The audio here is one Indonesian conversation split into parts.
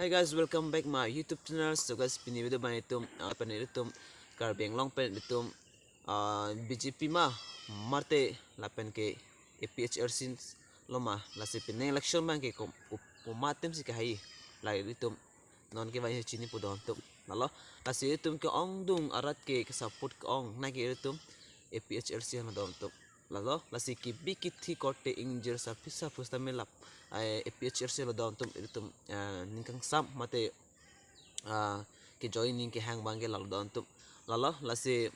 Hi guys, welcome back my YouTube channel. So guys, pini video ban itum karbeng long pen itum BJP ma marte lapen ke APHRC loma lasi pineng election man ke umatem si kahai lai itum non ke vai chini pudon tum nalo lasi itum ke ong dung arat ke support ke ong na ke itum APHRC na don tum lalo lasi ki bikiti korte injur sapisa pustamelap APHRC lo don tum itum ningkang sam mate ke joining ke hang bangge lalu don tum lalo lasi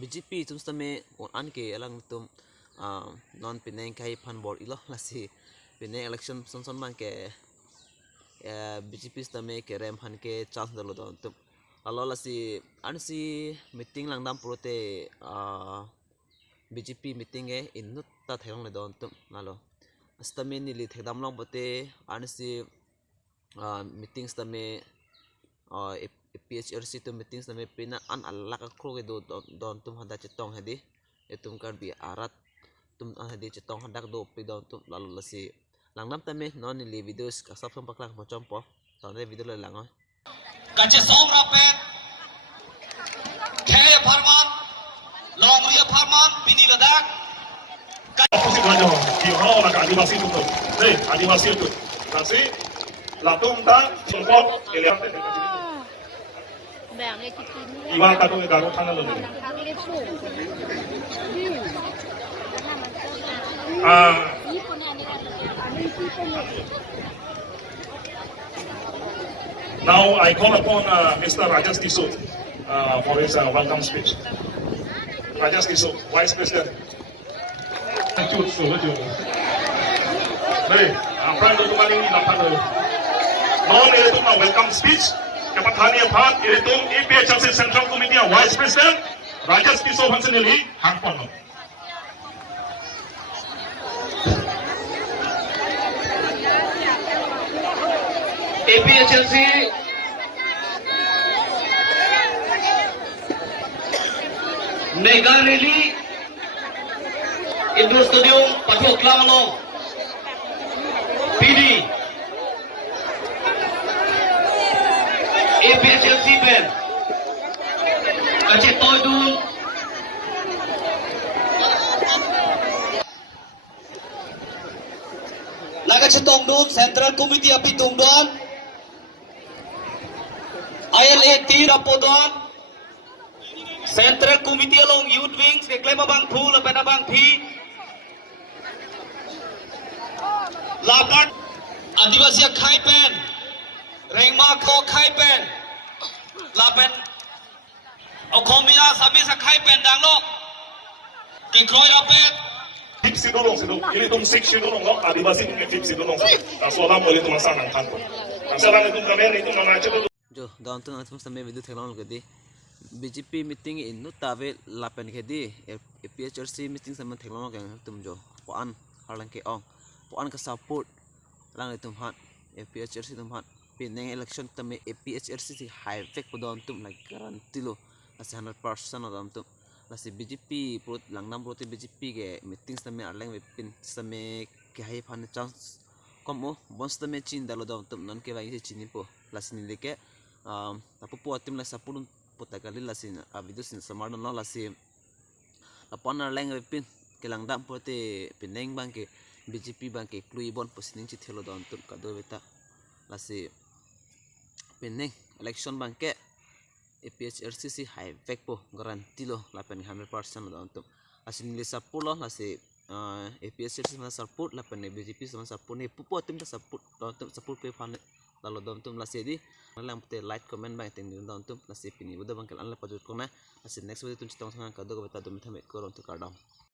BJP tum stame on an ke alang tum non pineng kai pan bor ilo lasi pineng election son man ke BJP stame ke rem han ke chance dalo don tum lalo lasi an si meeting lang dam prote BJP meeting e inut ta thayong le don tum lalo stame ni li thedam long bote an si meeting stame APHRC tu meeting stame pina an alaka kro ke don tum hada chetong hadi etum kar bi arat tum hadi chetong hadak do pi don tum lalu lasi langnam tame non ni li videos ka sap sam paklang mo chompo ton video le lang kache song rapet khe farman long ria farman pini ladak Adivasi itu nasi latung tan sungkot elian iwa katung garu tangan lo now I call upon Mr. Rajas Tisu for his welcome speech. Rajas Tisu, Vice President. Thank you so much. Hey, apa yang tuh kali ini dapat lo? Non itu na welcome speech. Kepathani aphat itu APHRC Central Committee Vice President Rajas Tisu Hansenili hangpon. APHRC mega rally Indoor Stadium Pathok Lamalo PD APHRC Ben Aceh Toidun Laga Chetong Dun Central Committee Api Tungdon ILA Rapodon Central Committee along Youth Wings Reklama Bang Phul Pena Bang Phi Lapat Adivasi Khai Pen Rengma Kho Khai Pen Lapen Okhomia Sabis Khai Pen Danglo Kikroi Lapet Tip sidolong ini tum six sidolong lo adivasi tum tip sidolong soalan boleh tum sanang tanpa sekarang itu kami itu nama cetu jo don tum atum stame video thayong lo gadi BJP meeting in nutave lapen khedi APHRC meeting sama thayong lo tum jo poan harlang ke ong poan ka support lang tum hat APHRC tum hat pineng election tame APHRC si high fake podon tum like guarantee lo asi 100% odam tum lasi BJP prot langnam proti BJP ke meeting tame arlang pin tame ke hai phan chance komo bons tame chin dalo dom tum non ke vai chini po lasi ni leke tapu po atim la support potakali lasi video sin samarno no lasi upon arlang pin ke langdam proti pineng bang ke BJP bang ke klui bon posining chi thelo don tum kado beta lasi pineng election bang ke APHRC si high fake po garanti lo lapen 100% don tum lasi ni support lo lasi APHRC sama support lapen BJP sama support ni pupo tim ta support don tum support pe fan lalu don tum lasi di lang pute like comment bang ting don tum lasi pini udah bang ke anla pajut kona lasi next video tum chitong sangan kado beta dum thamet ko ron tu KARDOM